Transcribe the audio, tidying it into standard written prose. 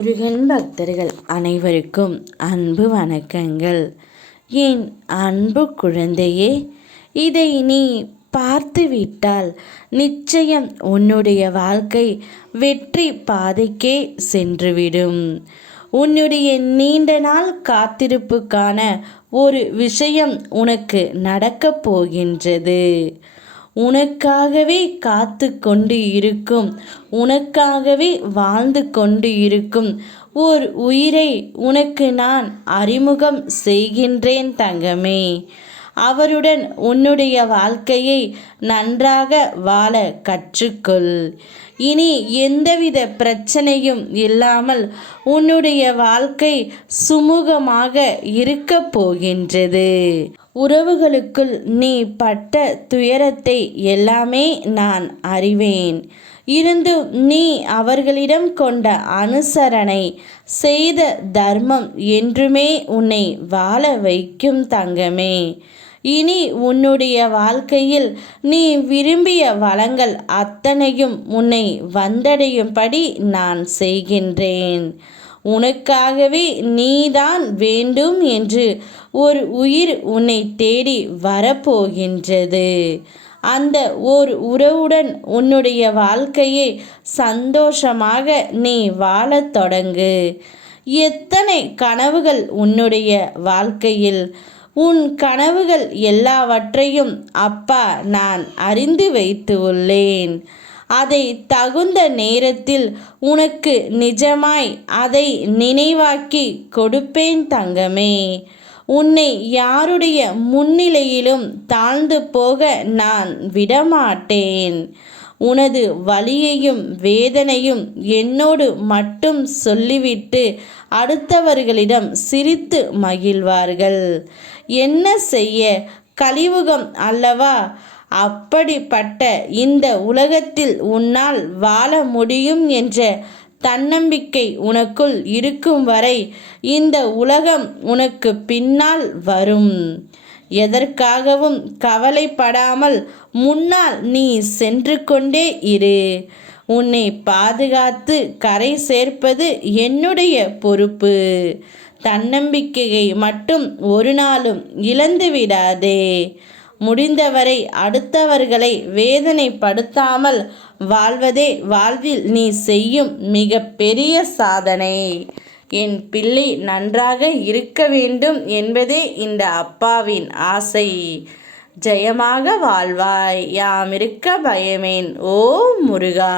முருகன் பக்தர்கள் அனைவருக்கும் அன்பு வணக்கங்கள். என் அன்பு குழந்தையே, இதை நீ பார்த்துவிட்டால் நிச்சயம் உன்னுடைய வாழ்க்கை வெற்றி பாதைக்கே சென்றுவிடும். உன்னுடைய நீண்ட நாள் காத்திருப்புக்கான ஒரு விஷயம் உனக்கு நடக்கப் போகின்றது. உனக்காகவே காத்து கொண்டு இருக்கும், உனக்காகவே வாழ்ந்து கொண்டு இருக்கும் ஓர் உயிரை உனக்கு நான் அறிமுகம் செய்கின்றேன் தங்கமே. அவருடன் உன்னுடைய வாழ்க்கையை நன்றாக வாழ கற்றுக்கொள். இனி எந்தவித பிரச்சனையும் இல்லாமல் உன்னுடைய வாழ்க்கை சுமூகமாக இருக்கப் போகின்றது. உறவுகளுக்குள் நீ பட்ட துயரத்தை எல்லாமே நான் அறிவேன். இருந்தும் நீ அவர்களிடம் கொண்ட அனுசரணை, செய்த தர்மம் என்றுமே உன்னை வாழ வைக்கும் தங்கமே. இனி உன்னுடைய வாழ்க்கையில் நீ விரும்பிய வளங்கள் அத்தனையும் உன்னை வந்தடையும்படி நான் செய்கின்றேன். உனக்காகவே நீதான் வேண்டும் என்று ஒரு உயிர் உன்னை தேடி வரப்போகின்றது. அந்த ஓர் உறவுடன் உன்னுடைய வாழ்க்கையை சந்தோஷமாக நீ வாழத் தொடங்கு. எத்தனை கனவுகள் உன்னுடைய வாழ்க்கையில்! உன் கனவுகள் எல்லாவற்றையும் அப்பா நான் அறிந்து வைத்து உள்ளேன். அதை தகுந்த நேரத்தில் உனக்கு நிஜமாய் அதை நினைவாக்கி கொடுப்பேன் தங்கமே. உன்னை யாருடைய முன்னிலையிலும் தாழ்ந்து போக நான் விடமாட்டேன். உனது வலியையும் வேதனையும் என்னோடு மட்டும் சொல்லிவிட்டு அடுத்தவர்களிடம் சிரித்து மகிழ்வார்கள். என்ன செய்ய, கலியுகம் அல்லவா? அப்படிப்பட்ட இந்த உலகத்தில் உன்னால் வாழ முடியும் என்ற தன்னம்பிக்கை உனக்குள் இருக்கும் வரை இந்த உலகம் உனக்கு பின்னால் வரும். எதற்காகவும் கவலைப்படாமல் முன்னால் நீ சென்று கொண்டே இரு. உன்னை பாதுகாத்து கரை சேர்ப்பது என்னுடைய பொறுப்பு. தன்னம்பிக்கையை மட்டும் ஒரு நாளும் இழந்து விடாதே. முடிந்தவரை அடுத்தவர்களை வேதனைப்படுத்தாமல் வாழ்வதே வாழ்வில் நீ செய்யும் மிக பெரிய சாதனை. என் பிள்ளை நன்றாக இருக்க வேண்டும் என்பதே இந்த அப்பாவின் ஆசை. ஜெயமாக வாழ்வாய். யாமிருக்க பயமேன். ஓ முருகா.